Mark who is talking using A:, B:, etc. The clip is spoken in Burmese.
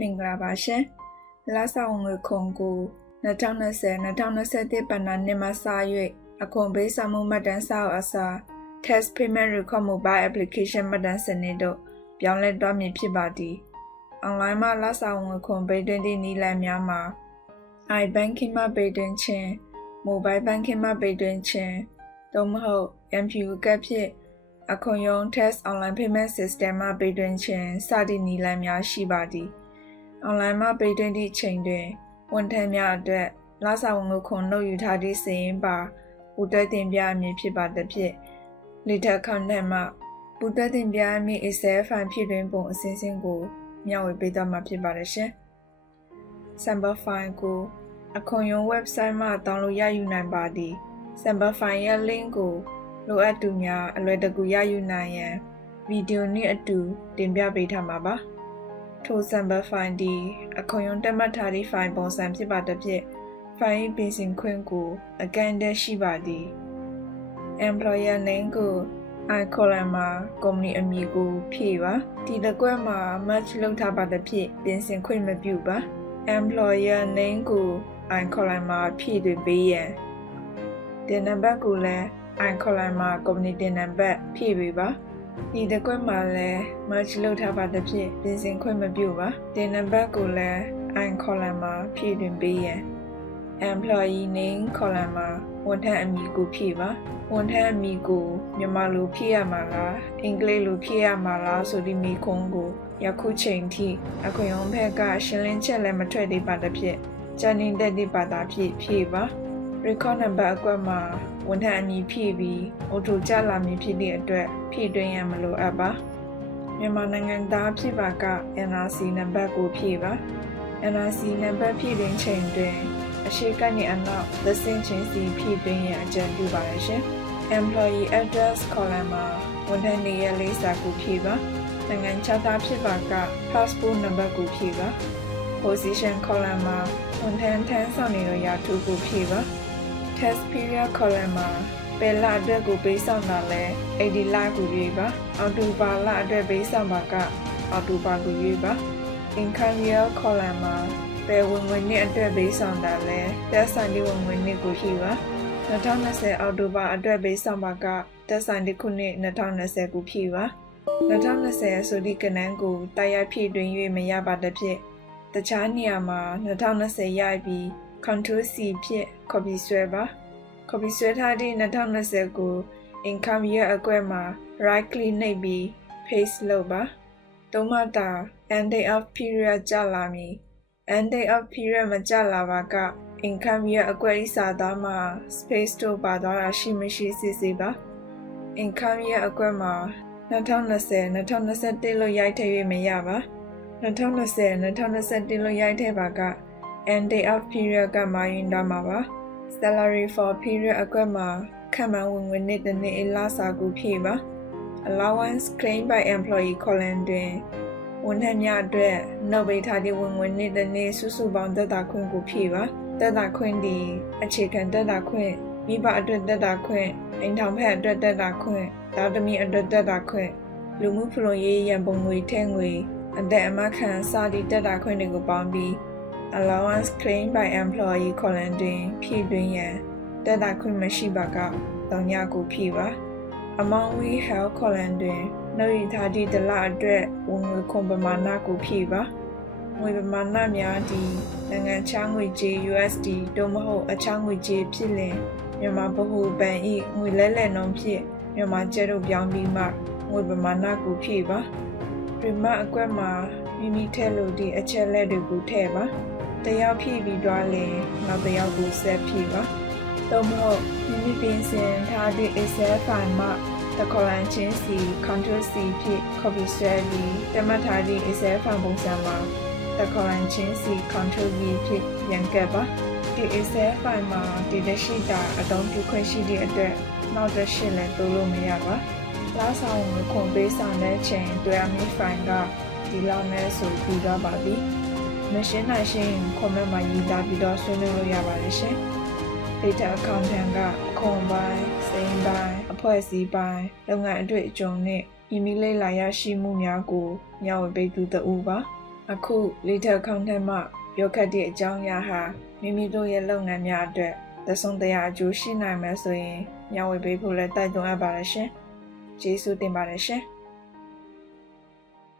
A: မင်္ဂလာပါရှင်လာဆောင်ငွေခွန်ကို2020-2021ဘဏ္ဍာနှစ်မှစ၍အခွန်ပေးဆောင်မှုမှတ်တမ်းစာအုပ်အစား Test Payment Record Mobile Application မှတ်တမ်းစနစ်တို့ပြောင်းလဲသွားမည်ဖြစ်ပါသည်။ online မှာလာဆောင်ငွေခွန်ပေးသွင်းသည့်နည်းလမ်းများမှာ iBanking မှာပေးသွင်းခြင်း Mobile Banking မှာပေးသွင်းခြင်းသို့မဟုတ် MPU ကပ်ဖြင့်အခွန်ရုံး Test Online Payment System မှာပေးသွင်းခြင်းစသည့်နည်းလမ်းများရှိပါသည်။ online မှာပေးသွင်းသည့်ချိန်တွင်ဝန်ထမ်းများအတွက်လစာဝန်ကိုခွန်နှုတ်ယူထားသည့်စာရင်းပါပူတွဲတင်ပြအမည်ဖြစ်ပါသဖြင့် letter content မှာပူတွဲတင်ပြအမည် Excel file ဖြစ်တွင်ပုံအစင်းစင်းကိုမျှဝေပေးသွားမှာဖြစ်ပါတယ်ရှင်။ sample file ကိုအခွန်ရုံး website မှာ download ရယူနိုင်ပါသည်။ sample file ရဲ့ link ကိုလိုအပ်သူများအလွယ်တကူရယူနိုင်ရန်ဗီဒီယိုနှင့်အတူတင်ပြပေးထားမှာပါ ထို sample file သည်အခွန်ရုံးတက်မှတ်ထားသည့် file ပုံစံဖြစ်ပါသဖြင့် file ပြင်ဆင်ခွင့်ကိုအကန့်အသတ်ရှိပါသည် employer name ကို i column မှာ company အမည်ကို ဖြည့်ပါဒီတစ်ကွက်မှာ match လုပ်ထားပါသဖြင့်ပြင်ဆင်ခွင့်မပြုပါ employer name ကို i column မှာဖြည့်သွင်းပေးရန်ဒီနံပါတ်ကိုလည်း i column မှာ company တင်နံပါတ်ဖြည့်ပေးပါ ဒီတစ်ကွက်မှာလည်း merge လုပ်ထားပါသဖြင့်ပြင်ဆင်ခွင့်မပြုပါဒီနံပါတ်ကိုလည်း i column မှာဖြည့်သွင်းပေးရန် employee name column မှာဝန်ထမ်းအမည်ကိုဖြည့်ပါဝန်ထမ်းအမည်ကိုမြန်မာလိုဖြည့်ရမှာလားအင်္ဂလိပ်လိုဖြည့်ရမှာလားဆိုသည့်မိခွန်းကိုယခုချိန်ထိအခွင့်အရေးဘက်ကရှင်းလင်းချက်လည်းမထွက်သေးပါသဖြင့်ကျန်နေတဲ့ဒီပါတာဖြည့်ဖြည့်ပါ record number အကွက်မှာဝန်ထမ်းအမည်ဖြည့်ပြီး auto ကြလာမည်ဖြစ်သည့်အတွက်ဖြည့်သွင်းရမလိုအပ်ပါမြန်မာနိုင်ငံသားဖြစ်ပါက NRC နံပါတ်ကိုဖြည့်ပါ NRC နံပါတ်ဖြည့်သွင်းချိန်တွင်အရှိကနေအနောက်သစင်ချင်းစီဖြည့်သွင်းရန်အကြံပြုပါရရှင် Employee Address column မှာဝန်ထမ်းနေရာလေးစာကိုဖြည့်ပါနိုင်ငံခြားသားဖြစ်ပါက passport နံပါတ်ကိုဖြည့်ပါ position column မှာဝန်ထမ်းထမ်းဆောင်နေသောရာထူးကိုဖြည့်ပါ test period column မှာပယ်လအတွက်ကိုပေးဆောင်တာလဲအဲ့ဒီလကိုရွေးပါအော်တိုဘာလအတွက်ပေးဆောင်ပါကအော်တိုဘာကိုရွေးပါ income year column မှာပယ်ဝင်ဝင်နှစ်အတွက်ပေးဆောင်တာလဲတက်ဆိုင်ဒီဝင်ဝင်နှစ်ကိုရှိပါ2020အောက်တိုဘာအတွက်ပေးဆောင်ပါကတက်ဆိုင်ဒီခုနှစ်2020ကိုဖြည့်ပါ2020ဆိုသည့်ကနန်းကိုတိုက်ရိုက်ဖြည့်တွင်၍မရပါသဖြင့်တခြားနေရာမှာ2020ရိုက်ပြီး Ctrl C ဖြင့် copy ဆွဲပါ copy ဆွဲထားသည့်2020ကို income year အကွက်မှာ right click နှိပ်ပြီး paste လုပ်ပါသုံးမှတာ end date of period ကြလာမည် end date of period မကြလာပါက income year အကွက်ဤစာသားမှာ space တို့ပါသွားတာရှိမရှိစစ်ဆေးပါ income year အကွက်မှာ2020 2021လို့ရိုက်ထည့်၍မရပါ2020 2021လို့ရိုက်ထည့်ပါက end date of period ကမှရင်တော့မှာပါ salary for period အကွက်မှာခံမှန်ဝင်ဝင်နေ့တစ်နေ့အလားစာကိုဖြည့်ပါ allowance claim by employee column တွင်ဝန်ထမ်းများအတွက်နှုတ်ပိတ်ထားသည့်ဝင်ဝင်နေ့တစ်နေ့စုစုပေါင်းသက်သာခွင့်ကိုဖြည့်ပါသက်သာခွင့်သည်အခြေခံသက်သာခွင့်မိဘအတွက်သက်သာခွင့်အိမ်ထောင်ဖက်အတွက်သက်သာခွင့်သားသမီးအတွက်သက်သာခွင့်လူမှုဖလိုရေးရန်ပုံငွေထဲငွေအသက်အမခံစသည့်တက်တာခွင့်တွေကိုပေါင်းပြီး allowance claim by employee column တွင်ဖြည့်သွင်းရန်တက်တာခွင့်မရှိပါကတောင်ညကိုဖြည့်ပါ among we health column တွင်နှုတ်ရထားသည့်ဒလအတွက်ဝင်ငွေခွန်ပမာဏကိုဖြည့်ပါငွေပမာဏများသည့်နိုင်ငံခြားငွေကြေး USD တို့မဟုတ်အခြားငွေကြေးဖြစ်လျင်မြန်မာဗဟိုဘဏ်၏ငွေလဲလှယ်နှုန်းဖြင့်မြန်မာကျပ်တို့ပြောင်းပြီးမှငွေပမာဏကိုဖြည့်ပါပရမအကွက်မှာမိမိထည့်လို့သည့်အချက်လက်တွေကိုထည့်ပါ တယောက်ဖြည့်ပြီးတော့လင်နောက်တယောက်ကိုဆက်ဖြည့်ပါသို့မဟုတ်မိမိပြင်ဆင်ထားသည့် Excel file မှာတခေါ်လန်ချင်းစီ Ctrl C ဖြင့် copy ဆွဲပြီးတမတ်ထားသည့် Excel file ပုံစံမှာတခေါ်လန်ချင်းစီ Ctrl V ဖြင့်ပြန်ကပ်ပါဒီ Excel file မှာဒီလက်ရှိတာအသုံးပြုခွင့်ရှိသည့်အတွက်နောက်တစ်ရှင်းလည်းတိုးလို့မရပါလားဆောင်ကိုခွန်ပေးဆောင်တဲ့ချိန်တွေ့အမီ file ကဒီလောက်နဲ့ဆိုပြီးတော့ပါပြီ မရှင်းနိုင်ရှင်း comment မှာရေးသားပြီးတော့ဆွေးနွေးလို့ရပါတယ်ရှင် data accountant ကခွန်ပိုင်းစိမ်းပိုင်းအဖွဲ့အစည်းပိုင်းလုပ်ငန်းအတွေ့အကြုံနဲ့ဤမိလိလာရရှိမှုများကိုမျှဝေပေးသူတဦးပါအခု Little Content မှပြောခတ်တဲ့အကြောင်းအရာဟာမိမိတို့ရဲ့လုပ်ငန်းများအတွက်သဆုံးတရားအကျိုးရှိနိုင်မယ်ဆိုရင်မျှဝေပေးဖို့လည်းတိုက်တွန်းအပ်ပါတယ်ရှင်။ကျေးဇူးတင်ပါတယ်ရှင်။